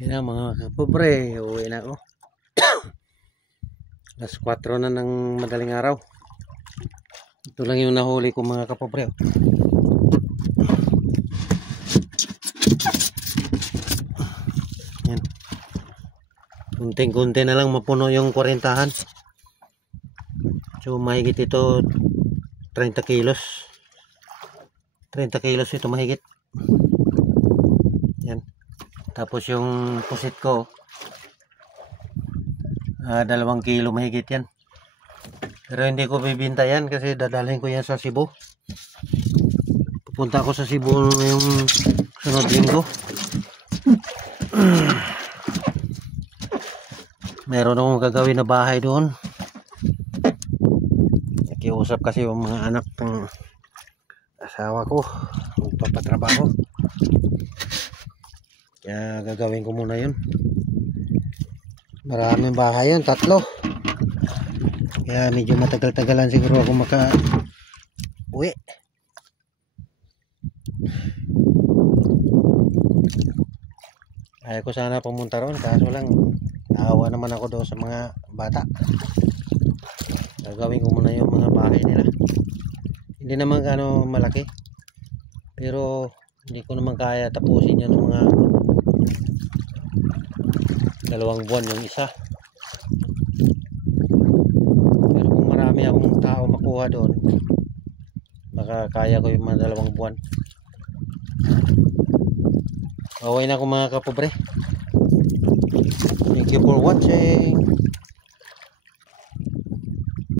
Yan na mga kapobre, uwi na ako. Alas 4 na ng madaling araw. Ito lang yung nahuli ko mga kapobre. Yan. Kunting-kunti na lang mapuno yung 40-han. So mahigit ito 30 kilos. 30 kilos ito mahigit. Yan. Tapos yung pusit ko 2 kilo mahigit yan. Pero hindi ko bibinta yan kasi dadalhin ko yan sa Cebu. Pupunta ako sa Cebu yung sunod linggo. Meron akong gagawin na bahay doon. Nakiusap kasi yung mga anak ng asawa ko magpapatrabaho. Kaya gagawin ko muna yun. Maraming bahay yun, 3. Kaya medyo matagal-tagalan siguro ako maka-uwi. Ayaw ko sana pumunta roon, kaso lang naawa naman ako doon sa mga bata. Gagawin ko muna yung mga bahay nila. Hindi naman gaano malaki, pero hindi ko naman kaya tapusin yan ng mga 2 buwan yung isa. Pero kung marami akong tao makuha doon, baka kaya ko yung mga 2 buwan. Okay na ako mga kapobre. Thank you for watching.